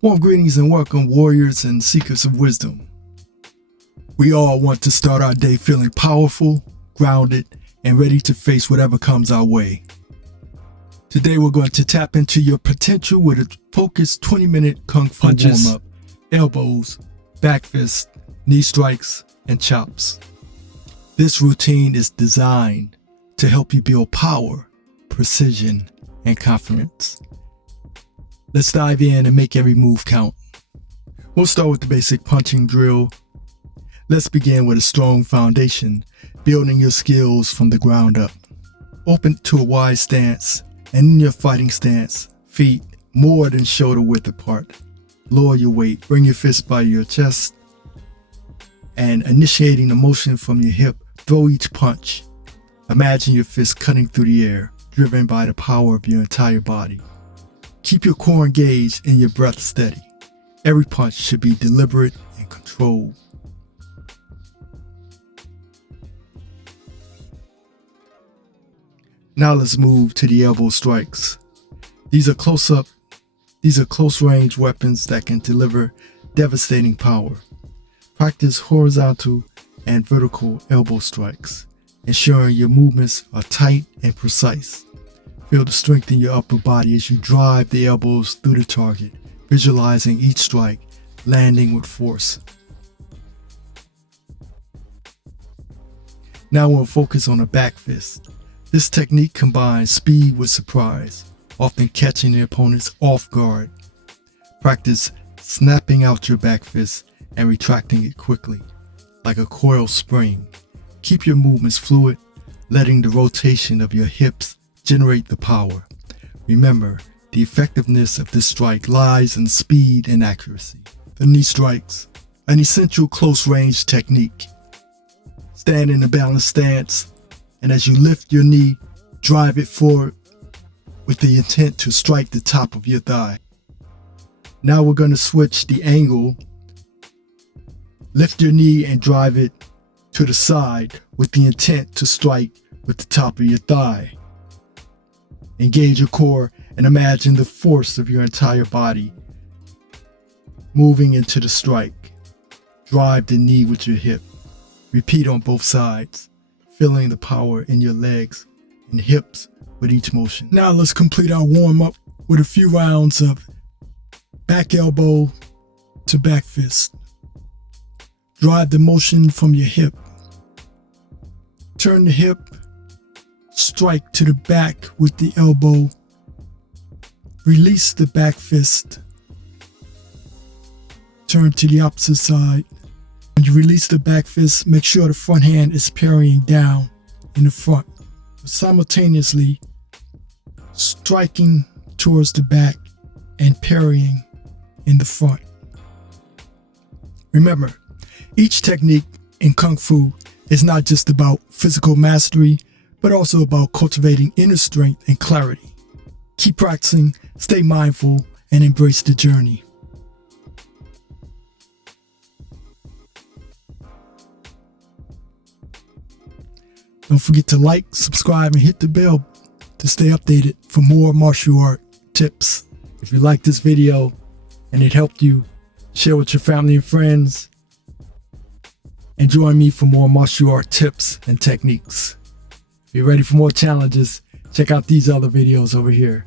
Warm greetings and welcome, warriors and seekers of wisdom. We all want to start our day feeling powerful, grounded, and ready to face whatever comes our way. Today we're going to tap into your potential with a focused 20-minute Kung Fu warm-up, elbows, back fists, knee strikes, and chops. This routine is designed to help you build power, precision, and confidence. Let's dive in and make every move count. We'll start with the basic punching drill. Let's begin with a strong foundation, building your skills from the ground up. Open to a wide stance, and in your fighting stance, feet more than shoulder width apart. Lower your weight, bring your fist by your chest, and initiating the motion from your hip, throw each punch. Imagine your fist cutting through the air, driven by the power of your entire body. Keep your core engaged and your breath steady. Every punch should be deliberate and controlled. Now let's move to the elbow strikes. These are close range weapons that can deliver devastating power. Practice horizontal and vertical elbow strikes, ensuring your movements are tight and precise. Feel the strength in your upper body as you drive the elbows through the target, visualizing each strike landing with force. Now we'll focus on a back fist. This technique combines speed with surprise, often catching the opponents off guard. Practice snapping out your back fist and retracting it quickly, like a coiled spring. Keep your movements fluid, letting the rotation of your hips generate the power. Remember, the effectiveness of this strike lies in speed and accuracy. The knee strikes, an essential close-range technique. Stand in a balanced stance, and as you lift your knee, drive it forward with the intent to strike the top of your thigh. Now we're going to switch the angle. Lift your knee and drive it to the side with the intent to strike with the top of your thigh. Engage your core and imagine the force of your entire body moving into the strike. Drive the knee with your hip. Repeat on both sides, feeling the power in your legs and hips with each motion. Now let's complete our warm-up with a few rounds of back elbow to back fist. Drive the motion from your hip. Turn the hip, strike to the back with the elbow. Release the back fist. Turn to the opposite side. When you release the back fist, make sure the front hand is parrying down in the front, simultaneously striking towards the back and parrying in the front. Remember, each technique in Kung Fu is not just about physical mastery, but also about cultivating inner strength and clarity. Keep practicing, stay mindful, and embrace the journey. Don't forget to like, subscribe, and hit the bell to stay updated for more martial art tips. If you like this video and it helped you, share with your family and friends, and join me for more martial art tips and techniques. If you're ready for more challenges, check out these other videos over here.